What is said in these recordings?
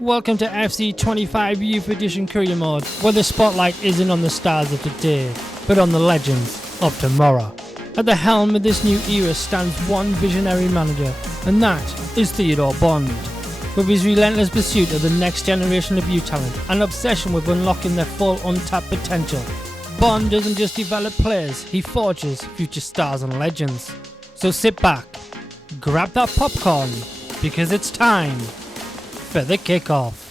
Welcome to FC25 Youth Edition Career Mode, where the spotlight isn't on the stars of today, but on the legends of tomorrow. At the helm of this new era stands one visionary manager, and that is Theodore Bond. With his relentless pursuit of the next generation of youth talent and obsession with unlocking their full untapped potential, Bond doesn't just develop players, he forges future stars and legends. So sit back, grab that popcorn, because it's time for the kickoff.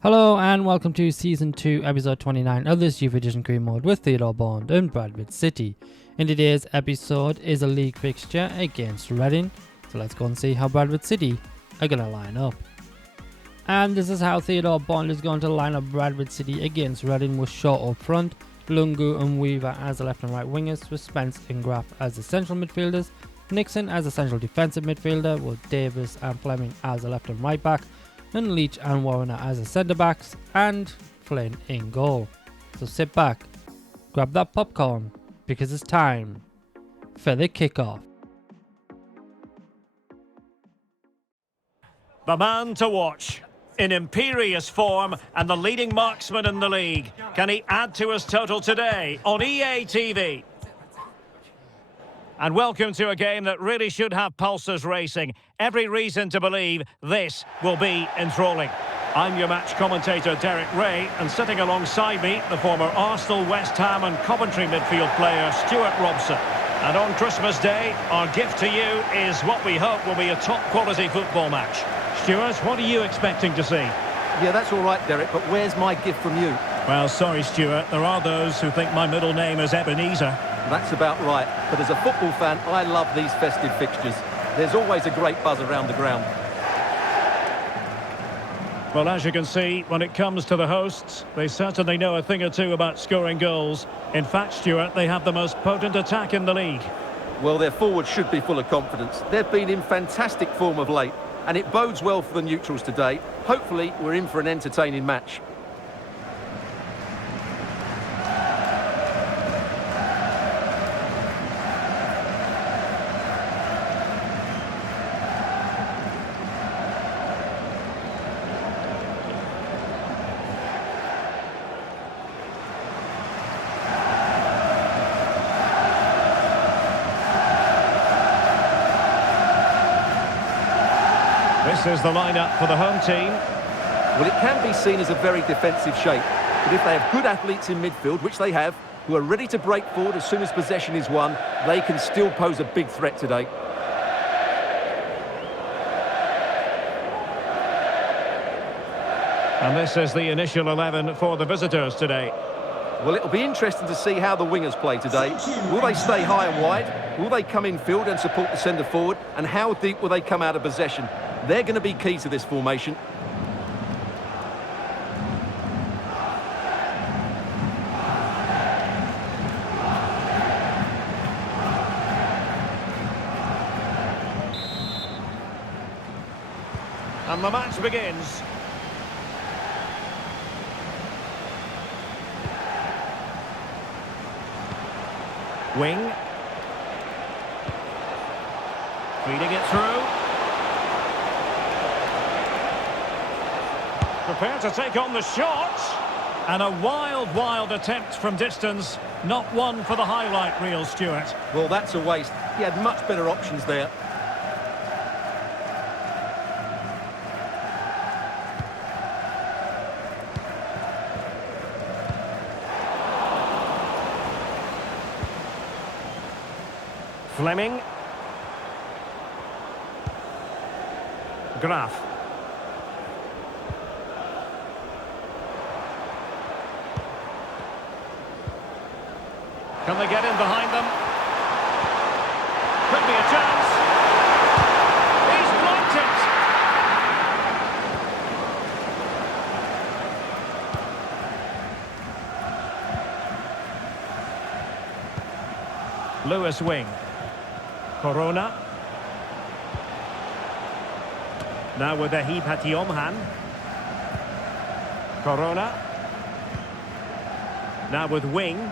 Hello and welcome to Season 2, Episode 29 of this Youth Edition Career Mode with Theodore Bond and Bradford City. In today's episode is a league fixture against Reading, so let's go and see how Bradford City are going to line up. And this is how Theodore Bond is going to line up Bradford City against Reading, with Shaw up front, Lungu and Weaver as the left and right wingers, with Spence and Graf as the central midfielders, Nixon as the central defensive midfielder, with Davis and Fleming as the left and right back, and Leach and Warner as the centre backs, and Flynn in goal. So sit back, grab that popcorn, because it's time for the kickoff. The man to watch, in imperious form and the leading marksman in the league. Can he add to his total today on EA TV? And welcome to a game that really should have pulses racing. Every reason to believe this will be enthralling. I'm your match commentator, Derek Ray, and sitting alongside me, the former Arsenal, West Ham and Coventry midfield player, Stuart Robson. And on Christmas Day, our gift to you is what we hope will be a top-quality football match. Stuart, what are you expecting to see? Yeah, that's all right, Derek, but where's my gift from you? Well, sorry, Stuart. There are those who think my middle name is Ebenezer. That's about right. But as a football fan, I love these festive fixtures. There's always a great buzz around the ground. Well, as you can see, when it comes to the hosts, they certainly know a thing or two about scoring goals. In fact, Stuart, they have the most potent attack in the league. Well, their forwards should be full of confidence. They've been in fantastic form of late, and it bodes well for the neutrals today. Hopefully, we're in for an entertaining match. This is the lineup for the home team. Well, it can be seen as a very defensive shape, but if they have good athletes in midfield, which they have, who are ready to break forward as soon as possession is won, they can still pose a big threat today. And this is the initial 11 for the visitors today. Well, it'll be interesting to see how the wingers play today. Will they stay high and wide? Will they come in field and support the centre forward? And how deep will they come out of possession? They're going to be key to this formation. And the match begins. Wing. Feeding it through. Prepared to take on the shot. And a wild attempt from distance. Not one for the highlight reel, Stuart. Well, that's a waste. He had much better options there. Fleming. Graf. Can they get in behind them? Could be a chance. He's blocked it. Lewis wing. Corona. Now with the Hipatiomhan. Corona. Now with wing.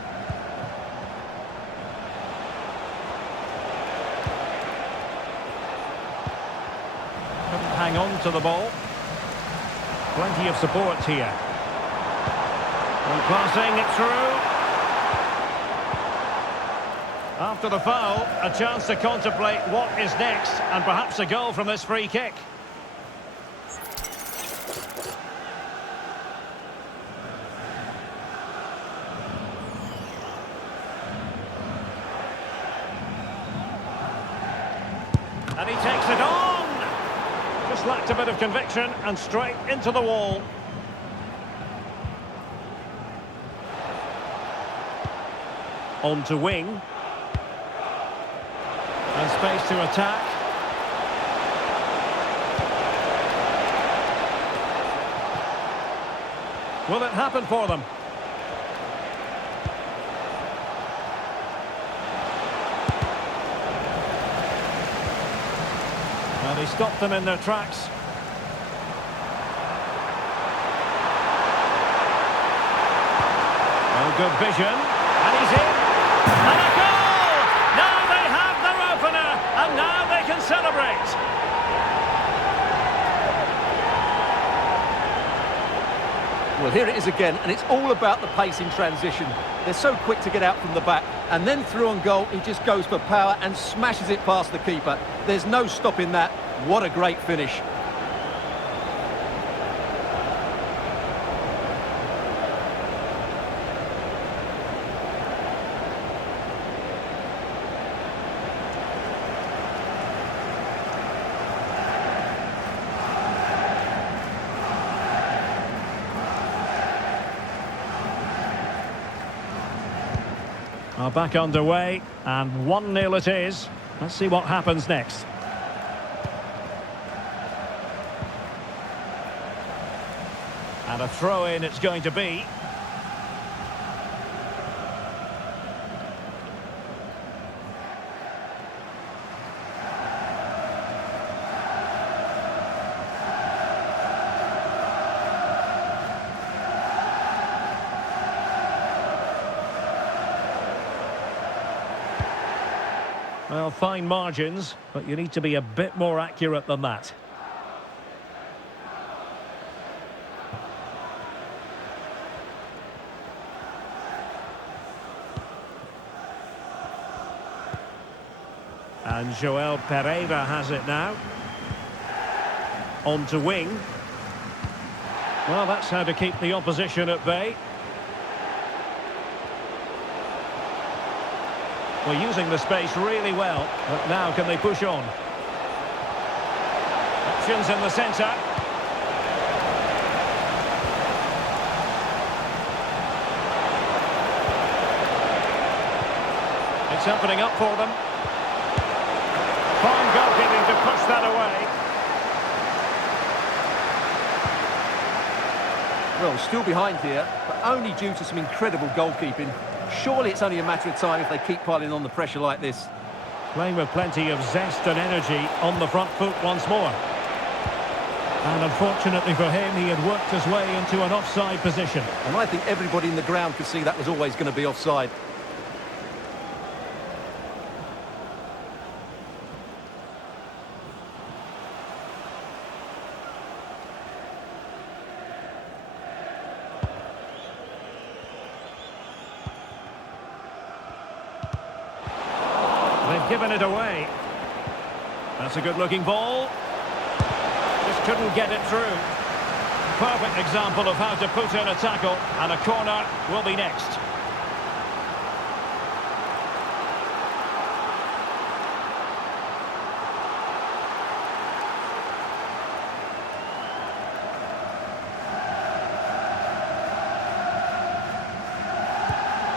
hang on to the ball. Plenty of support here. And passing it through. After the foul, a chance to contemplate what is next, and perhaps a goal from this free kick. And he takes it on! Just lacked a bit of conviction, and straight into the wall. On to wing. And space to attack. Will it happen for them? Well, they stopped them in their tracks. Well, good vision. And he's in. And a goal! Now they have their opener, and now they can celebrate. Well, here it is again, and it's all about the pace in transition. They're so quick to get out from the back, and then through on goal, he just goes for power and smashes it past the keeper. There's no stopping that. What a great finish. Are back underway, and 1-0 it is. Let's see what happens next. And a throw-in it's going to be. Well, fine margins, but you need to be a bit more accurate than that. And Joel Pereira has it now. On to wing. Well, that's how to keep the opposition at bay. We're using the space really well, but now can they push on? Options in the centre. It's opening up for them. Fine goalkeeping to push that away. Well, still behind here, but only due to some incredible goalkeeping. Surely it's only a matter of time if they keep piling on the pressure like this. Playing with plenty of zest and energy on the front foot once more. And unfortunately for him, he had worked his way into an offside position. And I think everybody in the ground could see that was always going to be offside. They've given it away. That's a good-looking ball. Just couldn't get it through. Perfect example of how to put in a tackle, and a corner will be next.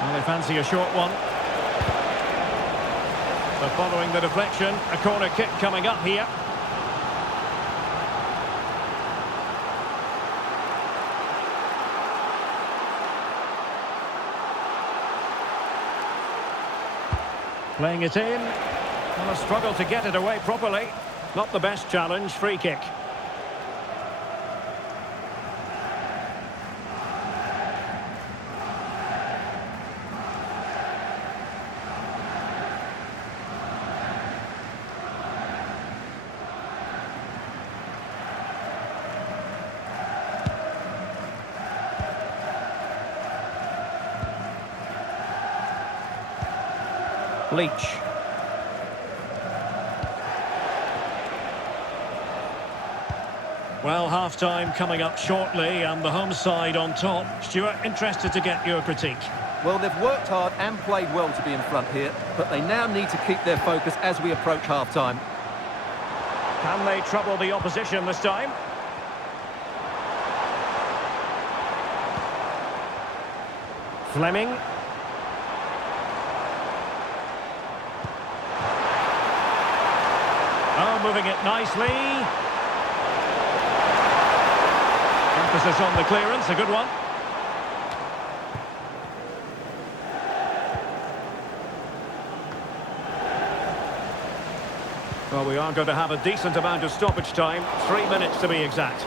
Well, they fancy a short one. But following the deflection, a corner kick coming up here. Playing it in. Well, a struggle to get it away properly. Not the best challenge, free kick. Leach. Well, half-time coming up shortly and the home side on top. Stuart, interested to get your critique. Well, they've worked hard and played well to be in front here, but they now need to keep their focus as we approach half-time. Can they trouble the opposition this time? Fleming. Oh, moving it nicely. Emphasis on the clearance, a good one. Well, we are going to have a decent amount of stoppage time, 3 minutes to be exact.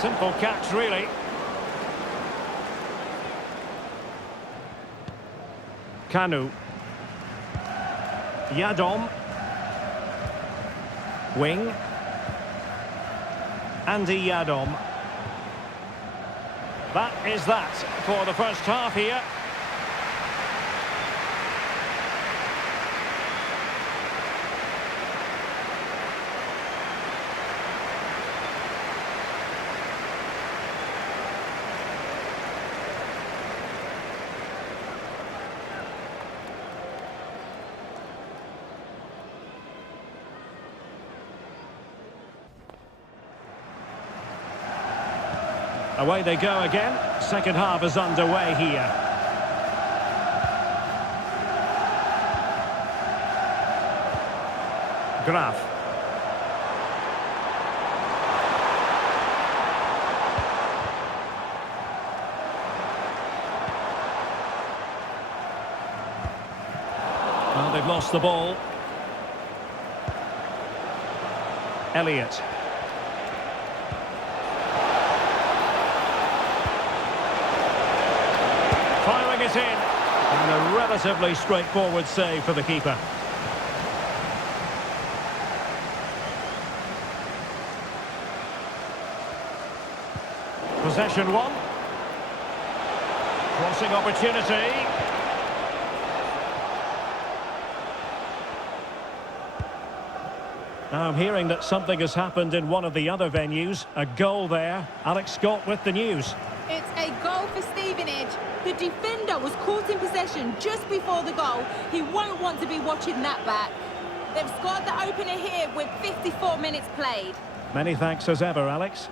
Simple catch, really. Kanu. Yadom. Wing. Andy Yadom. That is that for the first half here. Away they go again. Second half is underway here. Graf. Well, they've lost the ball. Elliott. Firing it in, and a relatively straightforward save for the keeper. Possession one. Crossing opportunity. Now I'm hearing that something has happened in one of the other venues. A goal there. Alex Scott with the news. It's a goal for Stevenage. The defender was caught in possession just before the goal. He won't want to be watching that back. They've scored the opener here with 54 minutes played. Many thanks as ever, Alex.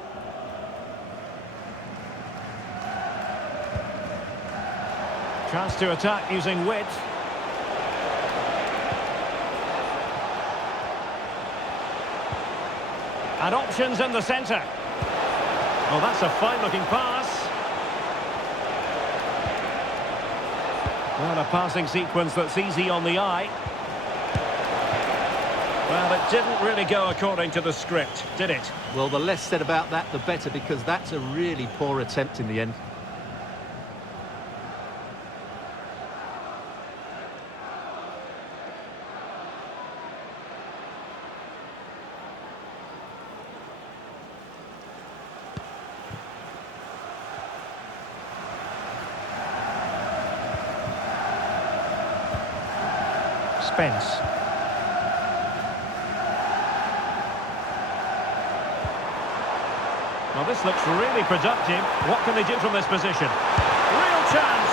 Chance to attack using width. And options in the centre. Well, that's a fine-looking pass. Well, a passing sequence that's easy on the eye. Well, it didn't really go according to the script, did it? Well, the less said about that, the better, because that's a really poor attempt in the end. Spence. Well, this looks really productive. What can they do from this position? Real chance!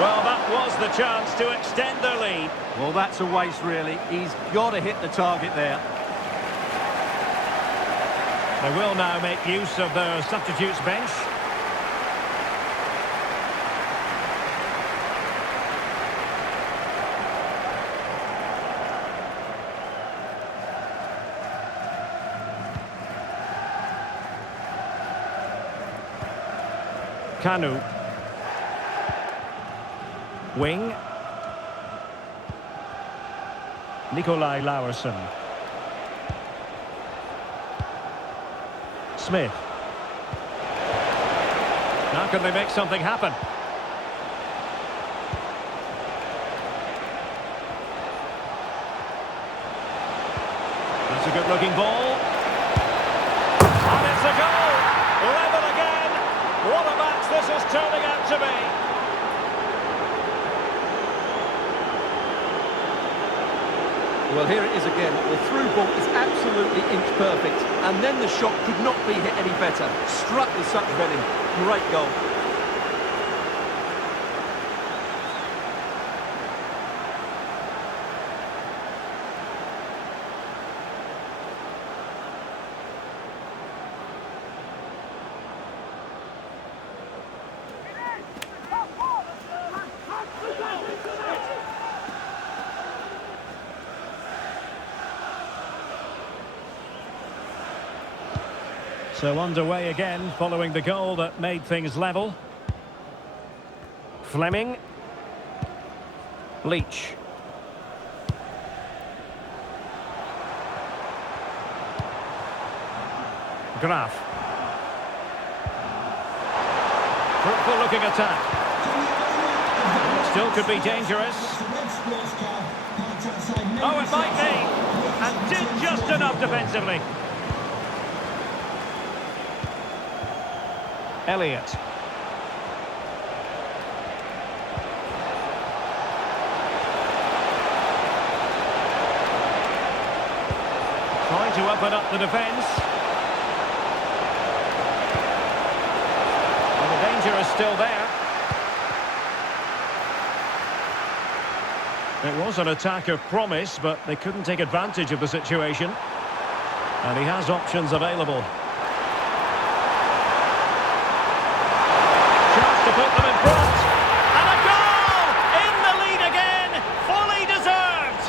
Well, that was the chance to extend their lead. Well, that's a waste, really. He's got to hit the target there. They will now make use of their substitutes bench. Kanu. Wing. Nikolai Lauerson. Smith. Now can they make something happen? That's a good-looking ball. And it's a goal! Level again! What a match this is turning out to be! Well, here it is again. The through ball is absolutely inch perfect. And then the shot could not be hit any better. Struck with such venom. Great goal. So underway again, following the goal that made things level. Fleming. Leach. Graf. Fruitful looking attack. Still could be dangerous. Oh, it might be. And did just enough defensively. Elliott. Trying to open up the defence. And the danger is still there. It was an attack of promise, but they couldn't take advantage of the situation. And he has options available. To put them in front, and a goal! In the lead again, fully deserved!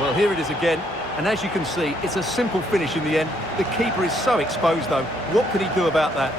Well, here it is again, and as you can see, it's a simple finish in the end. The keeper is so exposed though, what can he do about that?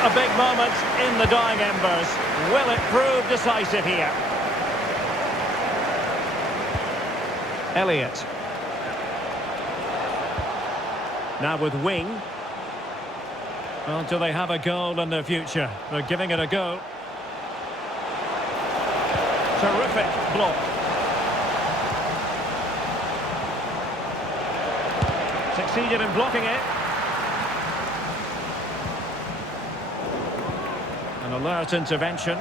A big moment in the dying embers. Will it prove decisive here? Elliott. Now with Wing. Well, do they have a goal in the future? They're giving it a go. Terrific block. Succeeded in blocking it. An alert intervention.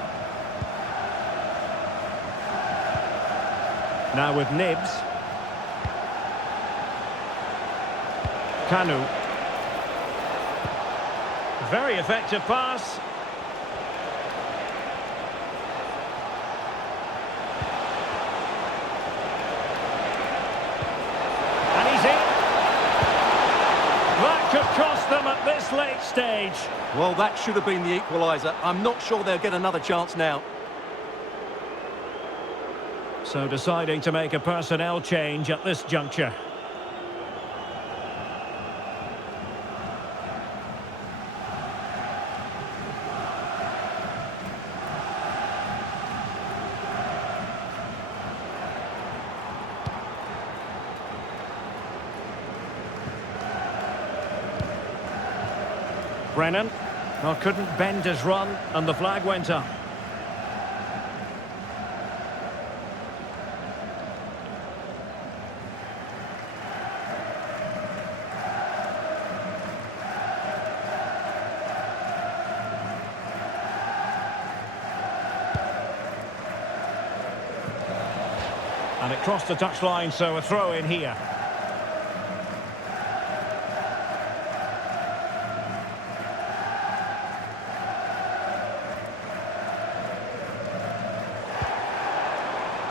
Now with Nibs. Kanu. Very effective pass. And he's in. That could cost them at this late stage. Well, that should have been the equaliser. I'm not sure they'll get another chance now. So deciding to make a personnel change at this juncture. Brennan, well, couldn't bend his run, and the flag went up. And it crossed the touchline, so a throw in here.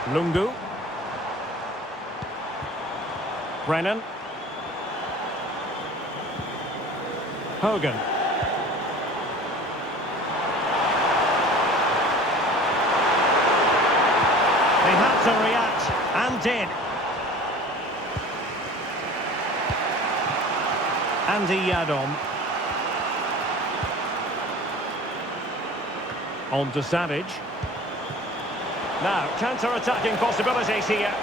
Lungu. Brennan. Hogan. They had to react, and did. Andy Yadom. On to Savage. Now, counter-attacking possibilities here.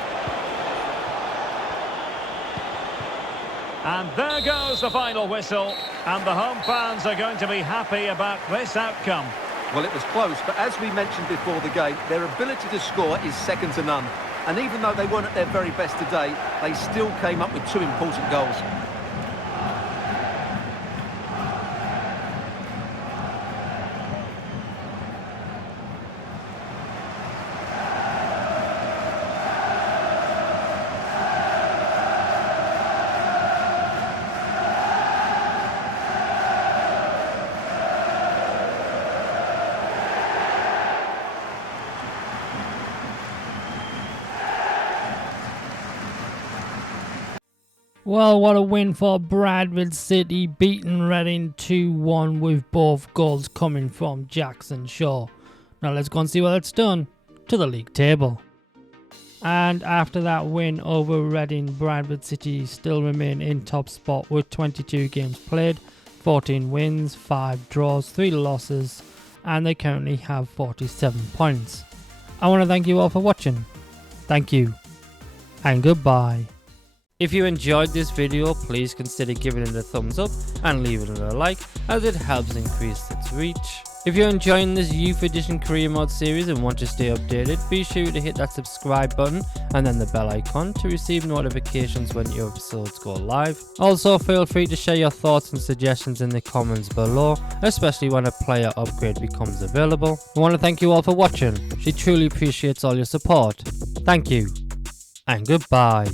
And there goes the final whistle, and the home fans are going to be happy about this outcome. Well, it was close, but as we mentioned before the game, their ability to score is second to none. And even though they weren't at their very best today, they still came up with two important goals. Well, what a win for Bradford City, beating Reading 2-1 with both goals coming from Jackson Shaw. Now let's go and see what it's done to the league table. And after that win over Reading, Bradford City still remain in top spot with 22 games played, 14 wins, 5 draws, 3 losses, and they currently have 47 points. I want to thank you all for watching. Thank you, and goodbye. If you enjoyed this video, please consider giving it a thumbs up and leaving it a like, as it helps increase its reach. If you're enjoying this Youth Edition Career Mode series and want to stay updated, be sure to hit that subscribe button and then the bell icon to receive notifications when new episodes go live. Also, feel free to share your thoughts and suggestions in the comments below, especially when a player upgrade becomes available. I want to thank you all for watching. She truly appreciates all your support. Thank you, and goodbye.